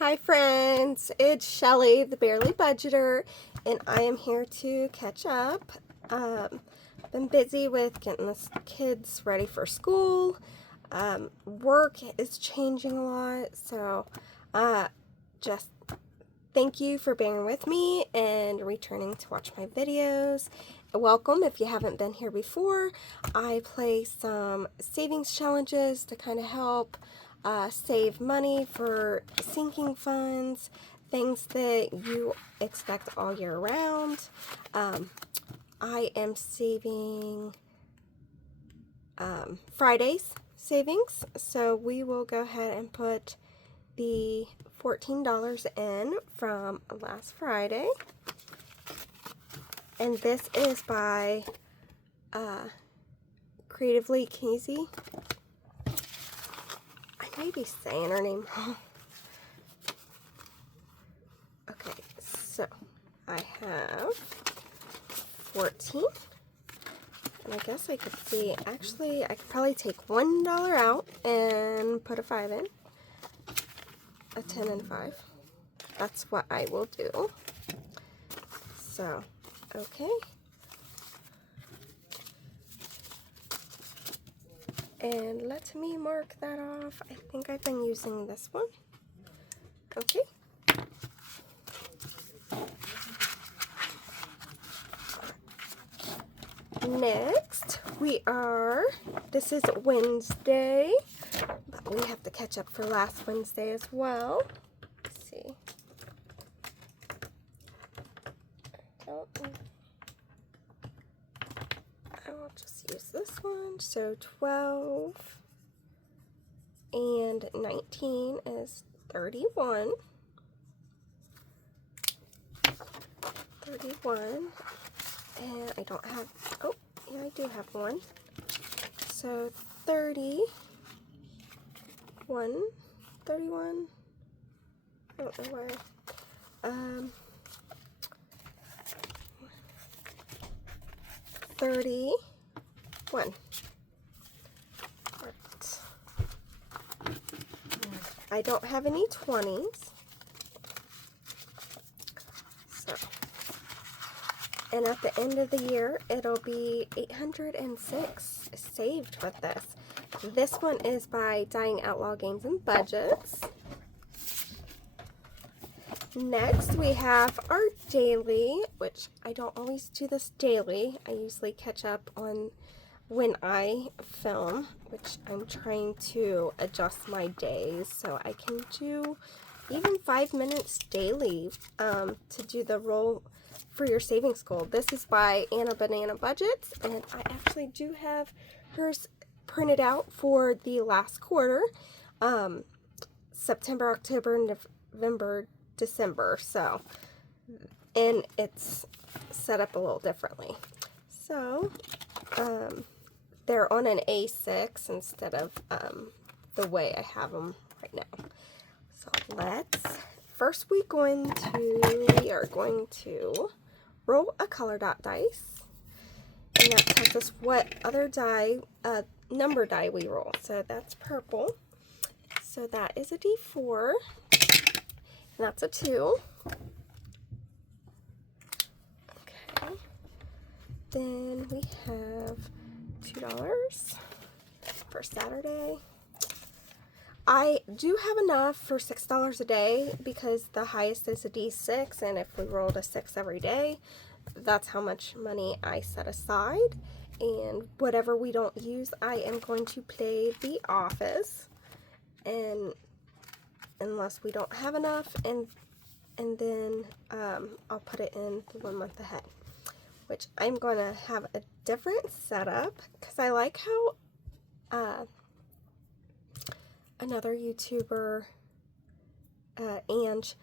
Hi friends, it's Shelly, the Barely Budgeter, and I am here to catch up. Been busy with getting the kids ready for school. Work is changing a lot, so just thank you for bearing with me and returning to watch my videos. Welcome if you haven't been here before. I play some savings challenges to kind of help save money for sinking funds, things that you expect all year round. I am saving Friday's savings, so we will go ahead and put the $14 in from last Friday. And this is by Creatively Keezy. I may be saying her name wrong. Okay, so I have 14. And I guess I could see, actually, I could probably take $1 out and put a 5 in. A 10 and 5. That's what I will do. So, okay. And let me mark that off. I think I've been using this one. Okay. Next, this is Wednesday, but we have to catch up for last Wednesday as well. Let's see. I will just use this one. So 12 and 19 is 31. 31. And I don't have, oh, yeah, I do have one. So 31, I don't know why. 31. Right. I don't have any 20s. So, and at the end of the year, it'll be 806 saved with this. This one is by Dying Outlaw Games and Budgets. Next, we have our daily, which I don't always do this daily. I usually catch up on when I film, which I'm trying to adjust my days so I can do even 5 minutes daily to do the roll for your savings goal. This is by Anna Banana Budgets, and I actually do have hers printed out for the last quarter, September, October, November, December, so, and it's set up a little differently. So, they're on an A6 instead of the way I have them right now. So first we are going to roll a color dot dice, and that tells us what other die, number die we roll. So that's purple. So that is a D4. And that's a 2. Okay. Then we have $2 for Saturday. I do have enough for $6 a day because the highest is a D6, and if we rolled a 6 every day, that's how much money I set aside. And whatever we don't use, I am going to play the Office, and unless we don't have enough, and then I'll put it in the 1 month ahead, which I'm going to have a different setup because I like how another YouTuber, Ange,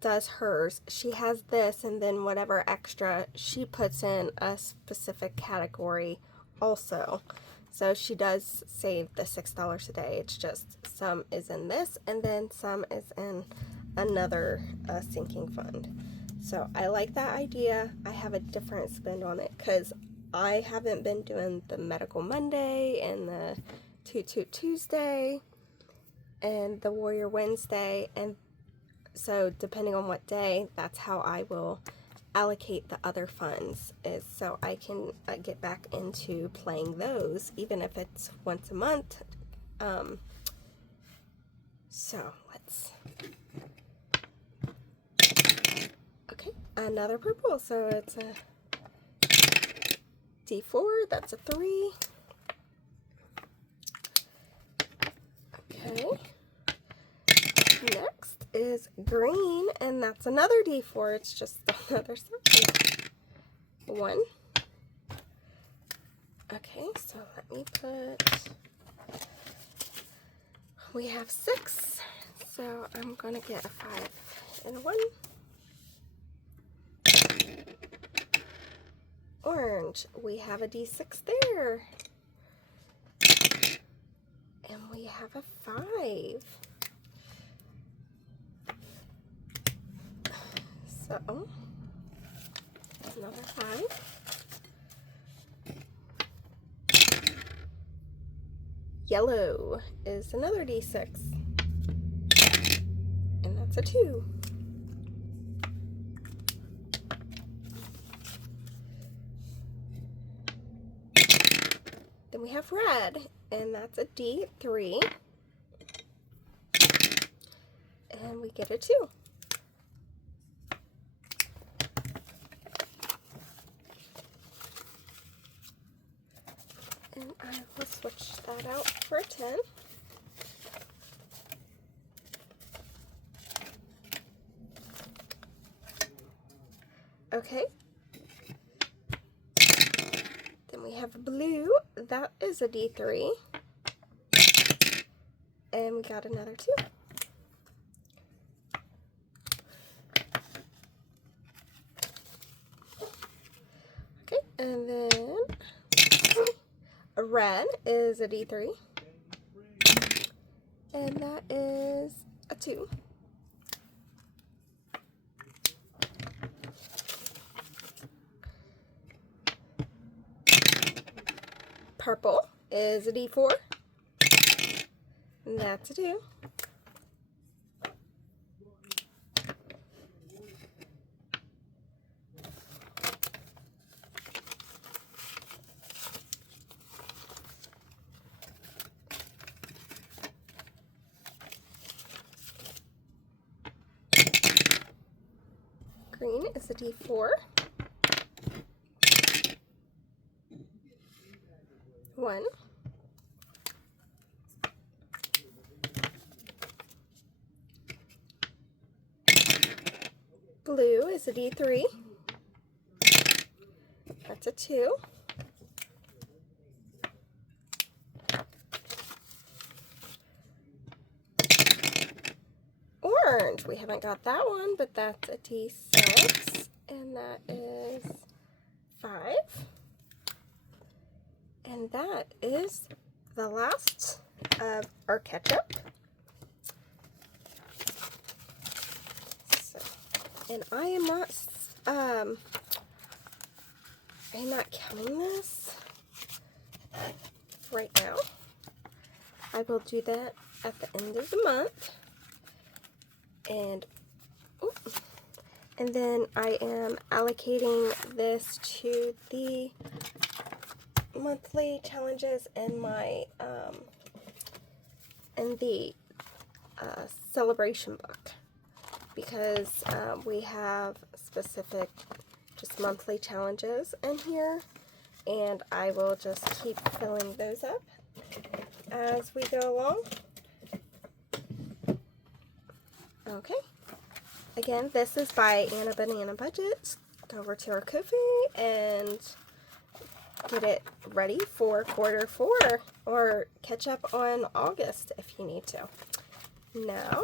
does hers. She has this, and then whatever extra she puts in a specific category also. So she does save the $6 a day. It's just some is in this, and then some is in another sinking fund. So I like that idea. I have a different spin on it because I haven't been doing the Medical Monday and the Toot Toot Tuesday. and the Warrior Wednesday, and so depending on what day, that's how I will allocate the other funds, is so I can get back into playing those, even if it's once a month. So let's, okay, another purple, so it's a D4, that's a 3. Okay, next is green, and that's another D4, it's just another circle. 1. Okay, so let me put, we have 6, so I'm going to get a 5 and a 1. Orange, we have a D6 there. And we have a 5. So, another 5. Yellow is another D6. And that's a 2. Then we have red, and that's a D3. And we get a 2. And I will switch that out for a 10. Okay. Then we have blue, that is a D3. And we got another 2. Okay, and then a red is a D3. And that is a 2. Purple is a D4. And that's a 2. Green is a D4. 1. Blue is a D3. That's a 2. Orange, we haven't got that one, but that's a D6, and that is 5. And that is the last of our ketchup. So, and I am not counting this right now. I will do that at the end of the month. And then I am allocating this to the monthly challenges in my in the celebration book, because we have specific just monthly challenges in here, and I will just keep filling those up as we go along. Okay, again, this is by Anna Banana Budget. Go over to our Ko-fi and get it ready for quarter 4, or catch up on August if you need to. Now,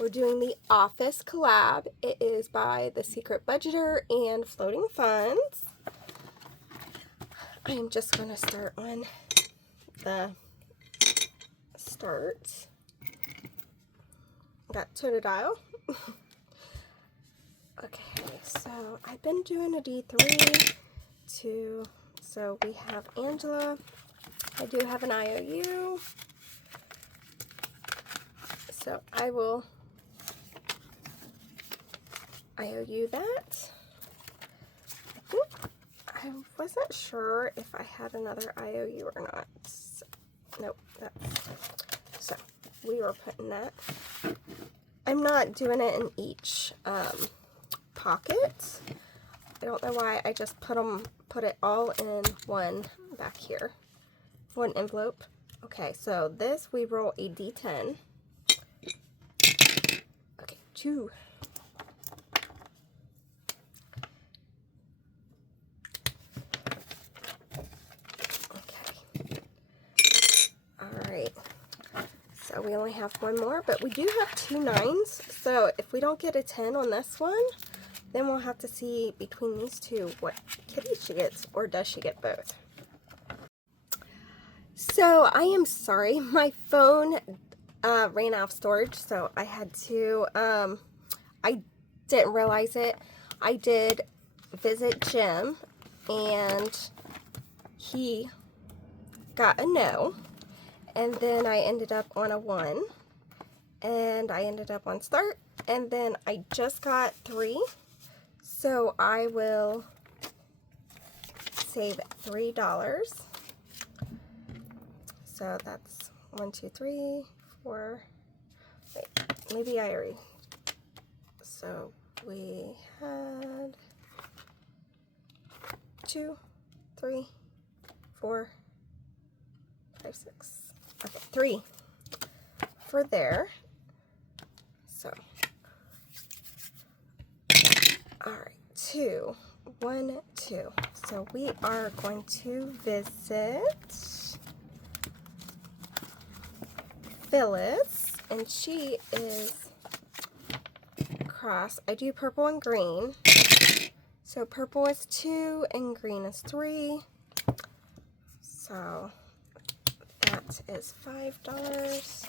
we're doing the Office Collab. It is by The Secret Budgeter and Floating Funds. I am just going to start on the start. Got Totodile. Okay, so I've been doing a D3 to, so we have Angela. I do have an IOU. So I will IOU that. I wasn't sure if I had another IOU or not. So, nope. So we were putting that. I'm not doing it in each pocket. I don't know why. I just put it all in one back here. One envelope. Okay, so this we roll a D10. Okay, 2. Okay. Alright. So we only have one more, but we do have 2 9s. So if we don't get a 10 on this one, then we'll have to see between these two what kitty she gets, or does she get both. So I am sorry, my phone ran out of storage, so I had to, I didn't realize it. I did visit Jim, and he got a no, and then I ended up on a 1, and I ended up on start, and then I just got 3, so I will save $3. So that's 1, 2, 3, 4. Wait, maybe I already. So we had 2, 3, 4, 5, 6. Okay, 3 for there. So, all right, 2, 1, 2. So we are going to visit Phyllis, and she is cross. I do purple and green. So purple is 2 and green is 3. So that is $5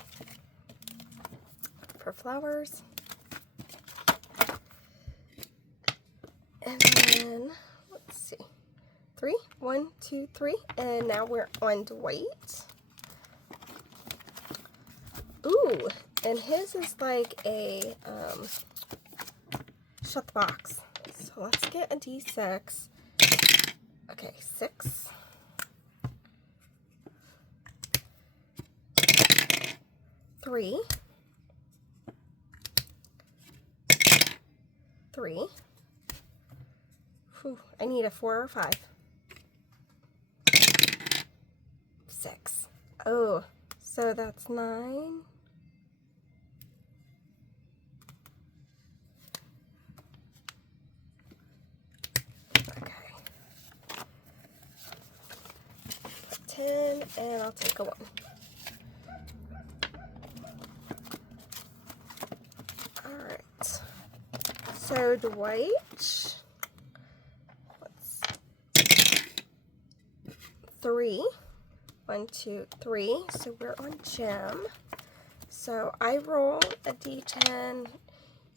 for flowers. And then let's see. 3, 1, 2, 3. And now we're on Dwight. Ooh, and his is like a, shut the box. So let's get a D6. Okay, 6. 3. 3. Whew, I need a 4 or 5. 6. Oh, so that's 9. Okay. 10, and I'll take a 1. Alright. So Dwight, let's 3. 1, 2, 3. So we're on Jim. So I roll a D10.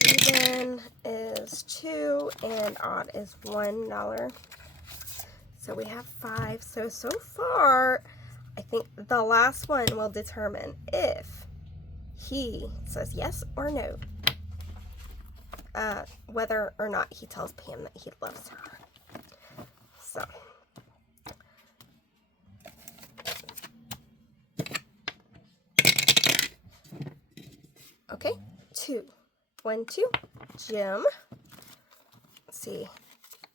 Even is 2 and odd is $1. So we have 5. So far, I think the last one will determine if he says yes or no. Whether or not he tells Pam that he loves her. So. Okay, 2. 1, 2. Jim. Let's see.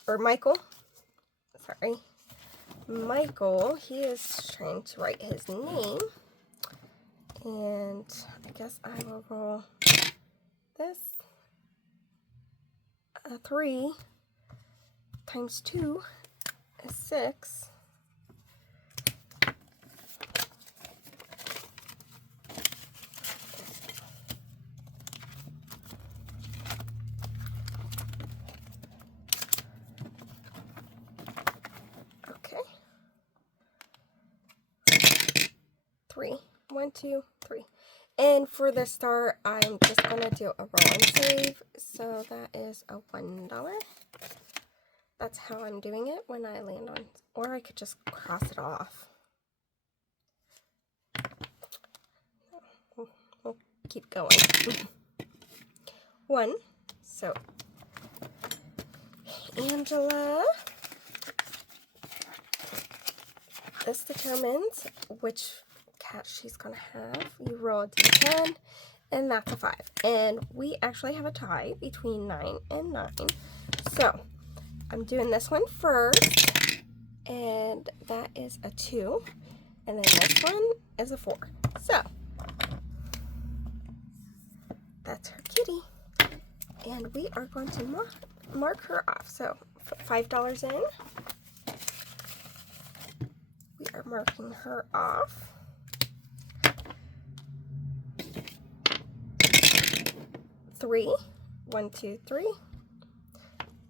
Or Michael. Sorry. Michael, he is trying to write his name. And I guess I will roll this. 3 times 2 is 6. Okay. 3. 1, 2, 3. And for the start, I'm just going to do a roll and save. So that is a $1. That's how I'm doing it when I land on, or I could just cross it off. We'll keep going. 1. So Angela, this determines which cat she's going to have. You roll a d10, and that's a 5. And we actually have a tie between 9 and 9. So I'm doing this one first, and that is a 2. And then this one is a 4. So that's her kitty. And we are going to mark her off. So $5 in. We are marking her off. 3. 1, 2, 3.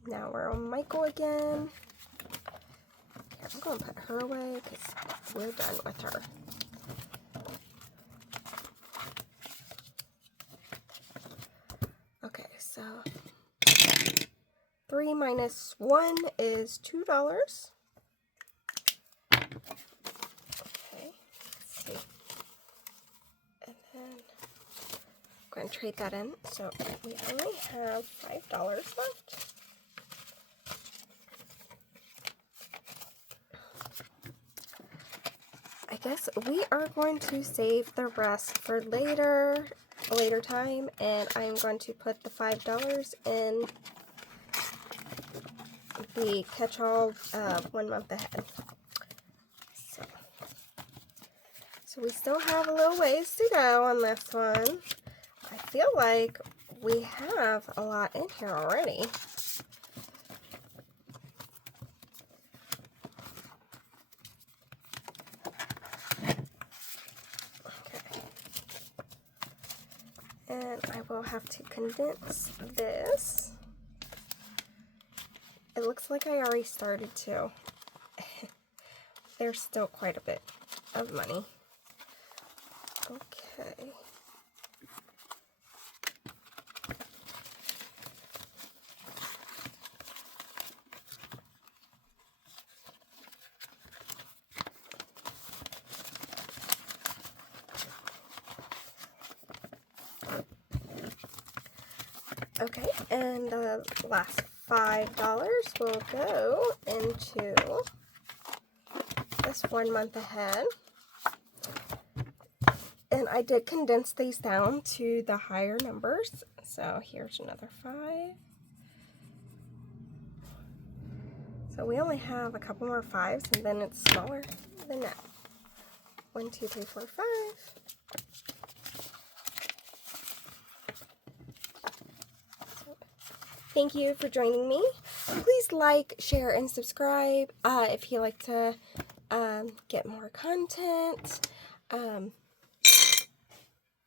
Now we're on Michael again. Here, I'm going to put her away because we're done with her. Okay, so 3 minus 1 is $2. Okay, let's see. And then I'm going to trade that in. So we only have $5 left. I guess we are going to save the rest for later time, and I'm going to put the $5 in the catch-all 1 month ahead. So we still have a little ways to go on this one. I feel like we have a lot in here already. And I will have to condense this. It looks like I already started to. There's still quite a bit of money. Okay. Okay, and the last $5 will go into this 1 month ahead. And I did condense these down to the higher numbers. So here's another 5. So we only have a couple more 5s, and then it's smaller than that. 1, 2, 3, 4, 5. Thank you for joining me. Please like, share, and subscribe if you like to get more content.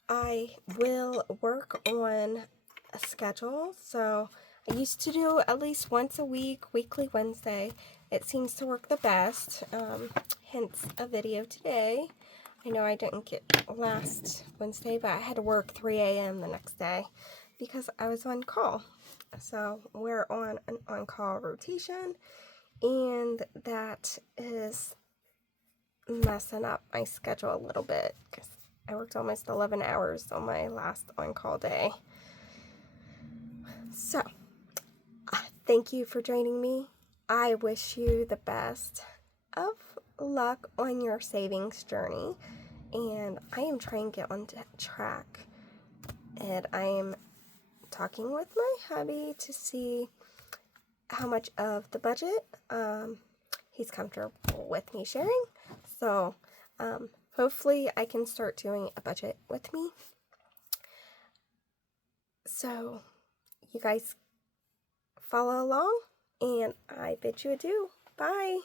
I will work on a schedule. So I used to do at least once a week, Weekly Wednesday. It seems to work the best, hence a video today. I know I didn't get last Wednesday, but I had to work 3 a.m. the next day because I was on call. So we're on an on-call rotation, and that is messing up my schedule a little bit because I worked almost 11 hours on my last on-call day. So, thank you for joining me. I wish you the best of luck on your savings journey, and I am trying to get on track, and I am talking with my hubby to see how much of the budget he's comfortable with me sharing. So hopefully I can start doing a budget with me. So you guys follow along, and I bid you adieu. Bye.